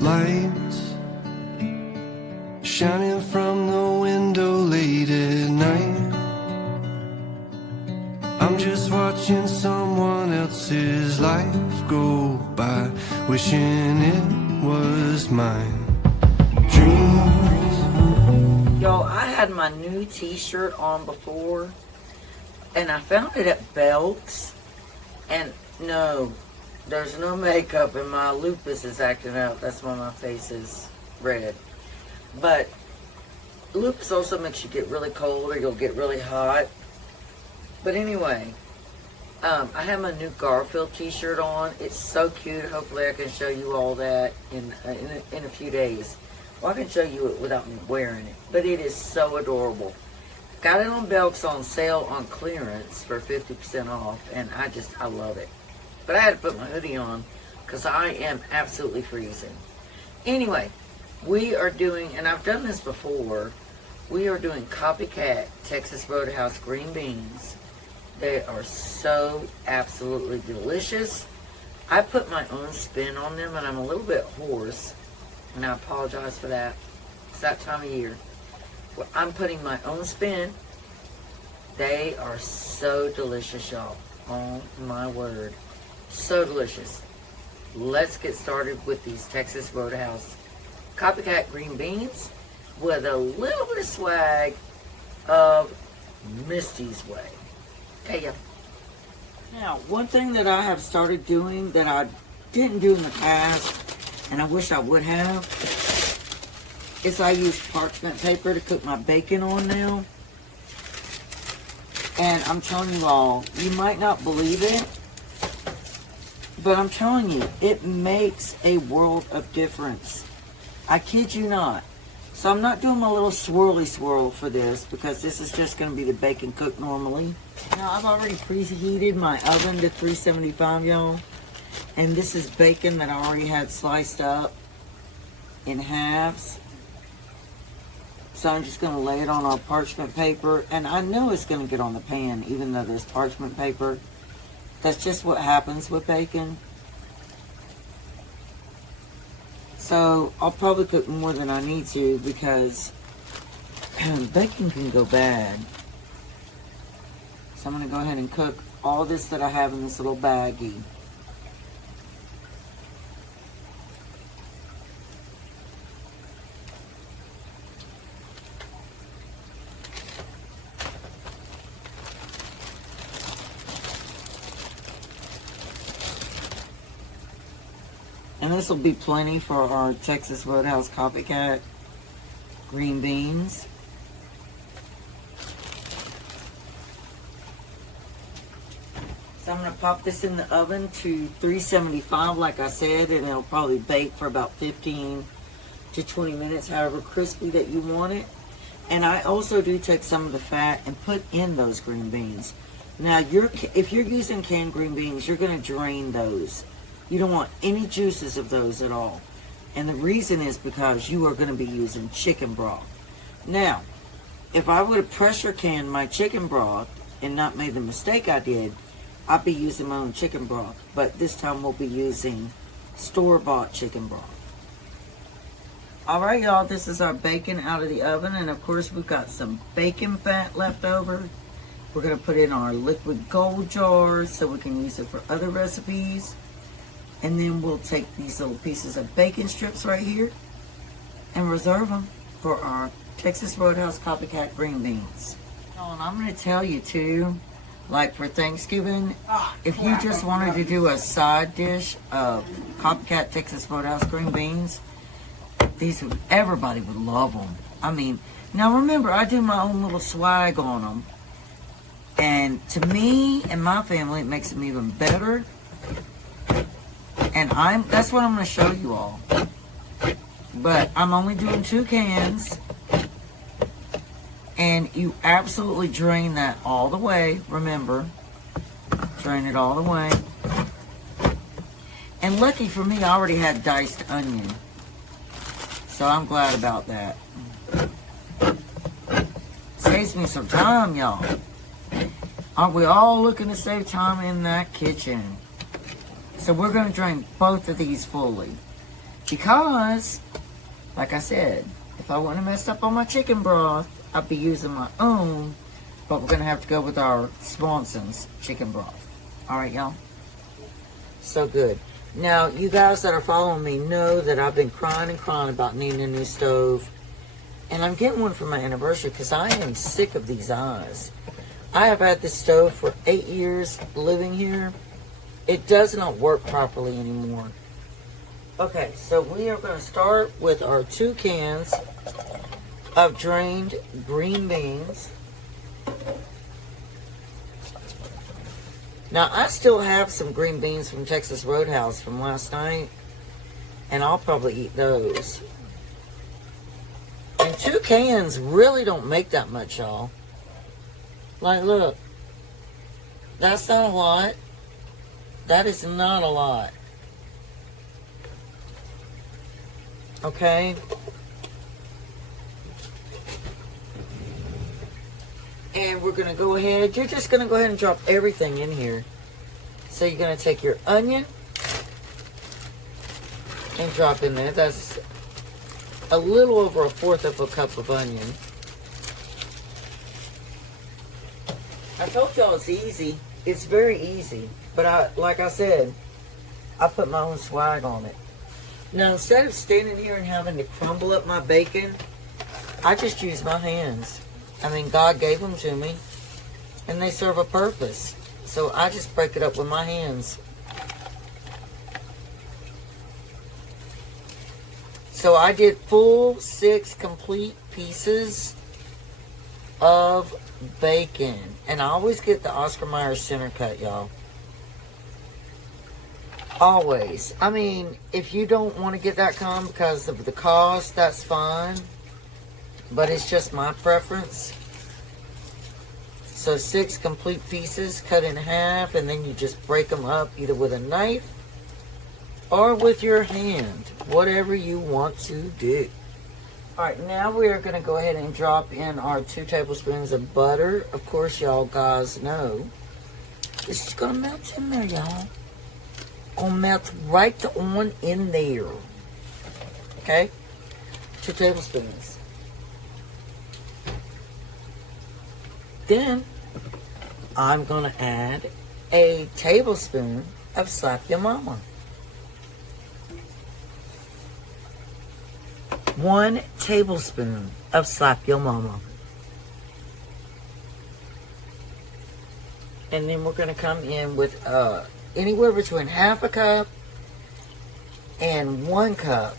lights shining from the window late at night. I'm just watching someone else's life go by, wishing it was mine. Dreams. Y'all, I had my new t-shirt on before, and I found it at Belk's, and no, there's no makeup, and my lupus is acting out. That's why my face is red. But lupus also makes you get really cold, or you'll get really hot. But anyway, I have my new Garfield t-shirt on. It's so cute. Hopefully I can show you all that in a few days. Well, I can show you it without me wearing it. But it is so adorable. Got it on Belk's on sale on clearance for 50% off. And I love it. But I had to put my hoodie on because I am absolutely freezing. Anyway, we are doing, and I've done this before, we are doing copycat Texas Roadhouse green beans. They are so absolutely delicious. I put my own spin on them, and I'm a little bit hoarse, and I apologize for that. It's that time of year. Well, I'm putting my own spin. They are so delicious, y'all. Oh my word. So delicious. Let's get started with these Texas Roadhouse copycat green beans with a little bit of swag of Misty's Way. Okay, y'all. Now, one thing that I have started doing that I didn't do in the past, and I wish I would have, is I use parchment paper to cook my bacon on now. And I'm telling you all, you might not believe it, but I'm telling you, it makes a world of difference. I kid you not. So I'm not doing my little swirly swirl for this because this is just going to be the bacon cooked normally. Now I've already preheated my oven to 375, y'all. And this is bacon that I already had sliced up in halves. So I'm just going to lay it on our parchment paper. And I know it's going to get on the pan even though there's parchment paper. That's just what happens with bacon. So I'll probably cook more than I need to because bacon can go bad. So I'm going to go ahead and cook all this that I have in this little baggie. And this will be plenty for our Texas Roadhouse copycat green beans. So I'm going to pop this in the oven to 375 like I said, and it'll probably bake for about 15 to 20 minutes, however crispy that you want it. And I also do take some of the fat and put in those green beans. Now, if you're using canned green beans, you're going to drain those. You don't want any juices of those at all. And the reason is because you are going to be using chicken broth. Now, if I would have pressure canned my chicken broth and not made the mistake I did, I'd be using my own chicken broth. But this time we'll be using store-bought chicken broth. Alright, y'all, this is our bacon out of the oven. And of course, we've got some bacon fat left over. We're going to put it in our liquid gold jars so we can use it for other recipes. And then we'll take these little pieces of bacon strips right here and reserve them for our Texas Roadhouse copycat green beans. Oh, and I'm going to tell you too, like for Thanksgiving, if you just wanted to do a side dish of copycat Texas Roadhouse green beans, everybody would love them. I mean, now remember, I do my own little swag on them. And to me and my family, it makes them even better. And that's what I'm going to show you all. But I'm only doing 2 cans. And you absolutely drain that all the way. Remember, drain it all the way. And lucky for me, I already had diced onion. So I'm glad about that. Saves me some time, y'all. Aren't we all looking to save time in that kitchen? So we're going to drain both of these fully. Because, like I said, if I wouldn't have messed up on my chicken broth, I'd be using my own. But we're going to have to go with our Swanson's chicken broth. Alright, y'all? So good. Now, you guys that are following me know that I've been crying and crying about needing a new stove. And I'm getting one for my anniversary because I am sick of these eyes. I have had this stove for 8 years living here. It does not work properly anymore. Okay, so we are going to start with our 2 cans of drained green beans. Now, I still have some green beans from Texas Roadhouse from last night, and I'll probably eat those. And 2 cans really don't make that much, y'all. Like, look. That's not a lot. That is not a lot. Okay? And we're going to go ahead. You're just going to go ahead and drop everything in here. So you're going to take your onion and drop in there. That's a little over 1/4 cup of onion. I told y'all it's easy. It's very easy. But like I said, I put my own swag on it. Now, instead of standing here and having to crumble up my bacon, I just use my hands. I mean, God gave them to me, and they serve a purpose. So I just break it up with my hands. So I did full 6 complete pieces of bacon. And I always get the Oscar Mayer center cut, y'all. Always. I mean, if you don't want to get that kind because of the cost, that's fine. But it's just my preference. So 6 complete pieces cut in half, and then you just break them up either with a knife or with your hand. Whatever you want to do. Alright, now we are going to go ahead and drop in our 2 tablespoons of butter. Of course, y'all guys know. This is going to melt in there, y'all. Going to melt right on in there. Okay? 2 tablespoons. Then, I'm going to add a tablespoon of Slap Your Mama. 1 tablespoon of Slap Your Mama. And then we're going to come in with anywhere between 1/2 cup and 1 cup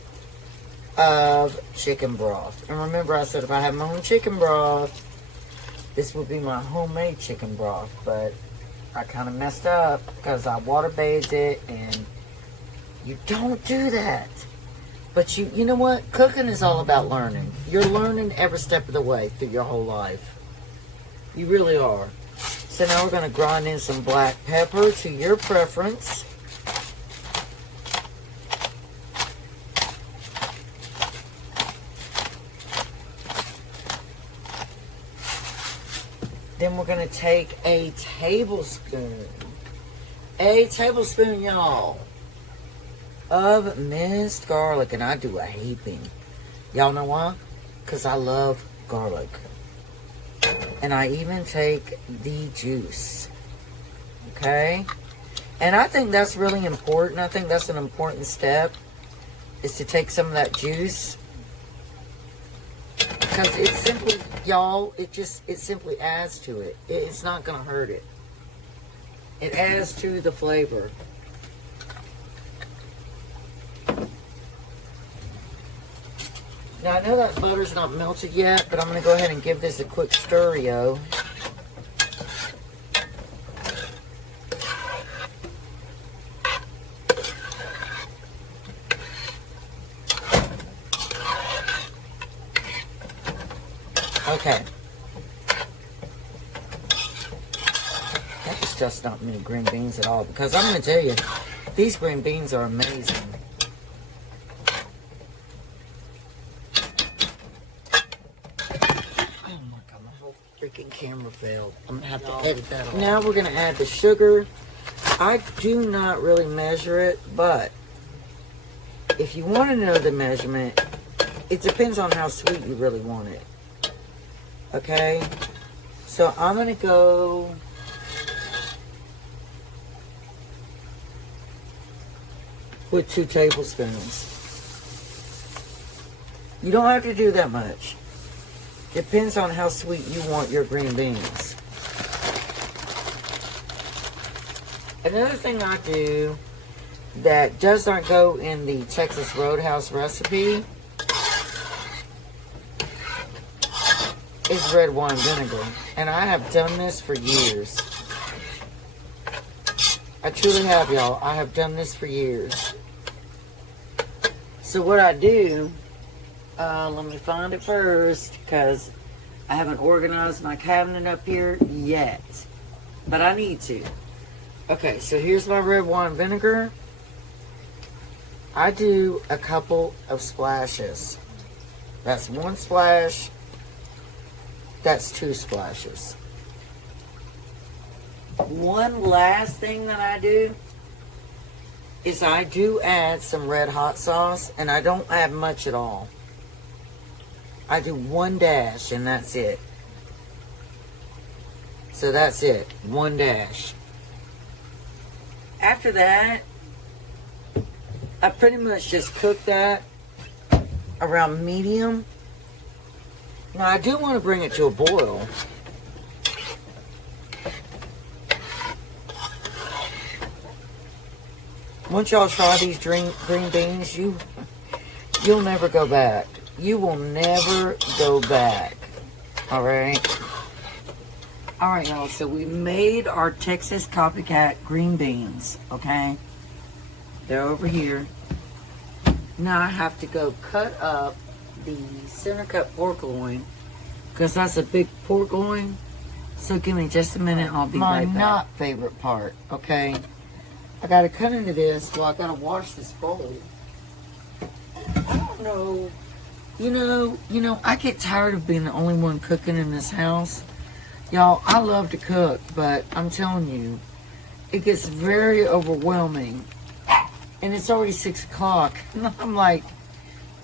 of chicken broth. And remember, I said if I had my own chicken broth, this would be my homemade chicken broth. But I kind of messed up because I water bathed it, and you don't do that. But you know what? Cooking is all about learning. You're learning every step of the way through your whole life. You really are. So now we're going to grind in some black pepper to your preference. Then we're going to take a tablespoon, y'all, of minced garlic. And I do a heaping. Y'all know why? Because I love garlic. And I even take the juice. Okay? And I think that's really important. I think that's an important step, is to take some of that juice. Because it simply, y'all, it simply adds to it. It's not going to hurt it. It adds to the flavor. Now, I know that butter's not melted yet, but I'm going to go ahead and give this a quick stir-yo. Okay. That is just not many green beans at all, because I'm going to tell you, these green beans are amazing. Freaking camera failed. I'm gonna have to edit that off. Now we're gonna add the sugar. I do not really measure it, but if you want to know the measurement, it depends on how sweet you really want it. Okay? So I'm going to go with 2 tablespoons. You don't have to do that much. Depends on how sweet you want your green beans. Another thing I do that does not go in the Texas Roadhouse recipe is red wine vinegar. And I have done this for years. I truly have, y'all. I have done this for years. So what I do, let me find it first, because I haven't organized my cabinet up here yet. But I need to. Okay, so here's my red wine vinegar. I do a couple of splashes. That's 1 splash. That's 2 splashes. One last thing that I do is I do add some red hot sauce, and I don't add much at all. I do 1 dash, and that's it. So that's it, 1 dash. After that, I pretty much just cook that around medium. Now, I do want to bring it to a boil. Once y'all try these green beans, you'll never go back. You will never go back. All right? All right, y'all. So we made our Texas copycat green beans, okay? They're over here. Now I have to go cut up the center cut pork loin, because that's a big pork loin. So give me just a minute, I'll be right back. My not favorite part, okay? I gotta cut into this. Well, I gotta wash this bowl. I don't know. You know, I get tired of being the only one cooking in this house. Y'all, I love to cook, but I'm telling you, it gets very overwhelming. And it's already 6 o'clock. And I'm like,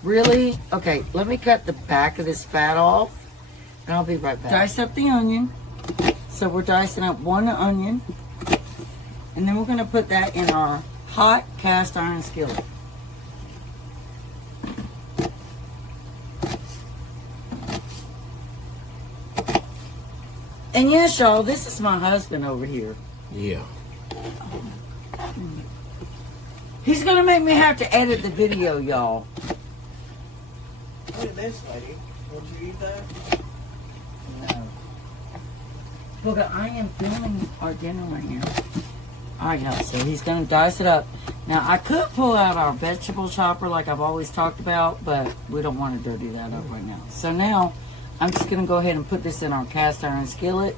really? Okay, let me cut the back of this fat off, and I'll be right back. Dice up the onion. So we're dicing up 1 onion. And then we're going to put that in our hot cast iron skillet. And yes, y'all, this is my husband over here. Yeah. He's going to make me have to edit the video, y'all. Look at this, lady. Would you eat that? No. Look, I am filming our dinner right here. Alright, y'all, so he's going to dice it up. Now, I could pull out our vegetable chopper like I've always talked about, but we don't want to dirty that up right now. So now, I'm just going to go ahead and put this in our cast iron skillet.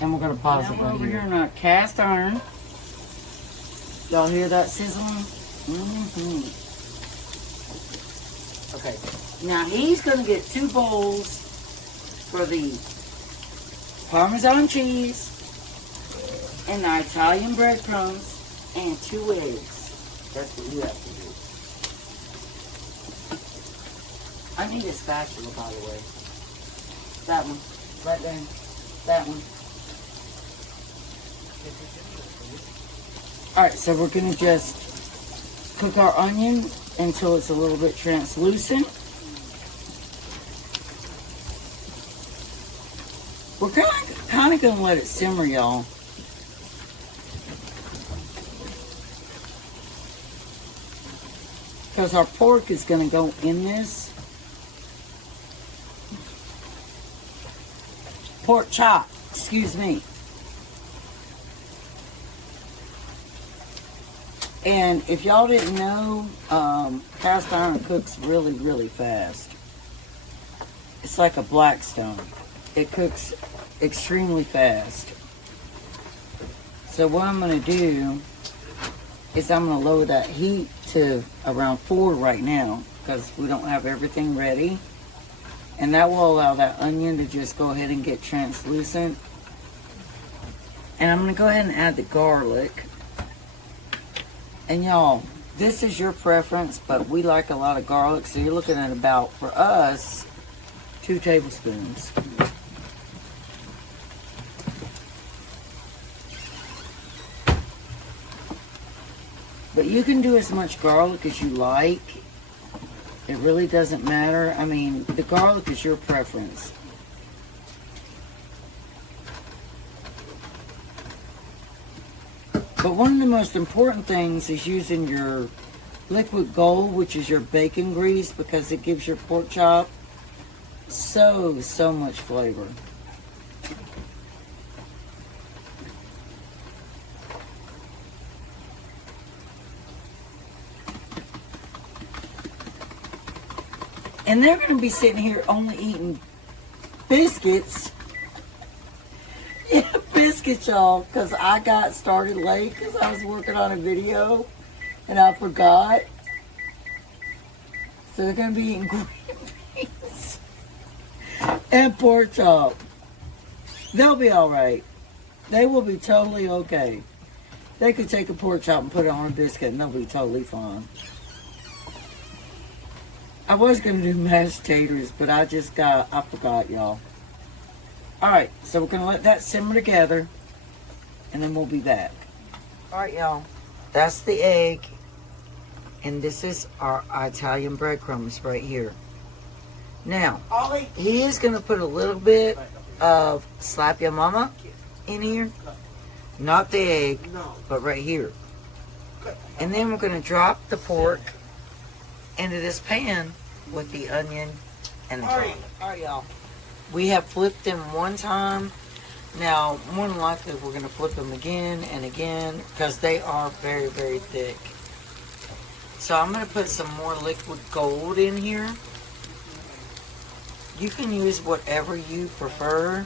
And we're going to pause it right over here in our cast iron. Y'all hear that sizzling? Mm-hmm. Okay. Now, he's going to get 2 bowls for the Parmesan cheese and the Italian breadcrumbs and 2 eggs. That's what you have to do. I need a spatula, by the way. That one. Right there. That one. Alright, so we're going to just cook our onion until it's a little bit translucent. We're kind of going to let it simmer, y'all. Because our pork is going to go in this. Pork chop, excuse me. And if y'all didn't know, cast iron cooks really, really fast. It's like a Blackstone. It cooks extremely fast. So what I'm going to do is I'm going to lower that heat to around 4 right now, because we don't have everything ready. And that will allow that onion to just go ahead and get translucent. And I'm going to go ahead and add the garlic. And y'all, This is your preference, but we like a lot of garlic, so you're looking at about, for us, 2 tablespoons. But you can do as much garlic as you like. It really doesn't matter. I mean, the garlic is your preference. But one of the most important things is using your liquid gold, which is your bacon grease, because it gives your pork chop so much flavor. And they're going to be sitting here only eating biscuits. Yeah, biscuits, y'all, because I got started late because I was working on a video and I forgot. So they're going to be eating green beans and pork chop. They'll be all right. They will be totally okay. They could take a pork chop and put it on a biscuit and they'll be totally fine. I was going to do mashed taters, but I forgot, y'all. Alright, so we're going to let that simmer together, and then we'll be back. Alright, y'all. That's the egg, and this is our Italian breadcrumbs right here. Now, he is going to put a little bit of Slap Your Mama in here. Not the egg, but right here. And then we're going to drop the pork into this pan with the onion and the garlic. Alright, y'all. We have flipped them one time. Now, more than likely, we're going to flip them again and again because they are very, very thick. So I'm going to put some more liquid gold in here. You can use whatever you prefer.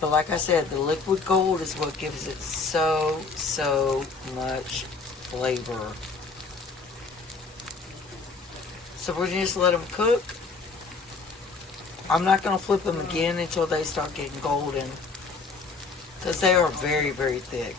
But like I said, the liquid gold is what gives it so much flavor. So we're going to just let them cook. I'm not going to flip them again until they start getting golden, because they are very, very thick.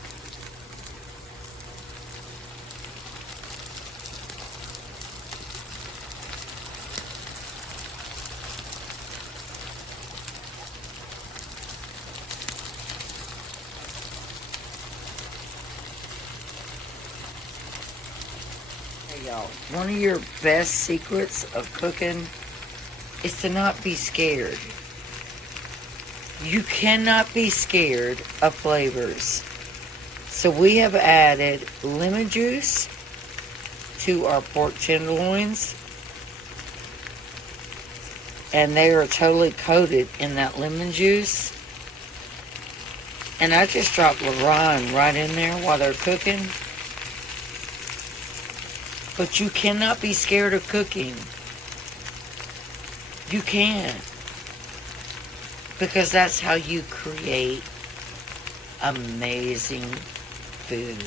Hey y'all, one of your best secrets of cooking is to not be scared. You cannot be scared of flavors. So we have added lemon juice to our pork tenderloins. And they are totally coated in that lemon juice. And I just dropped lime right in there while they're cooking. But you cannot be scared of cooking. You can. Because that's how you create amazing food.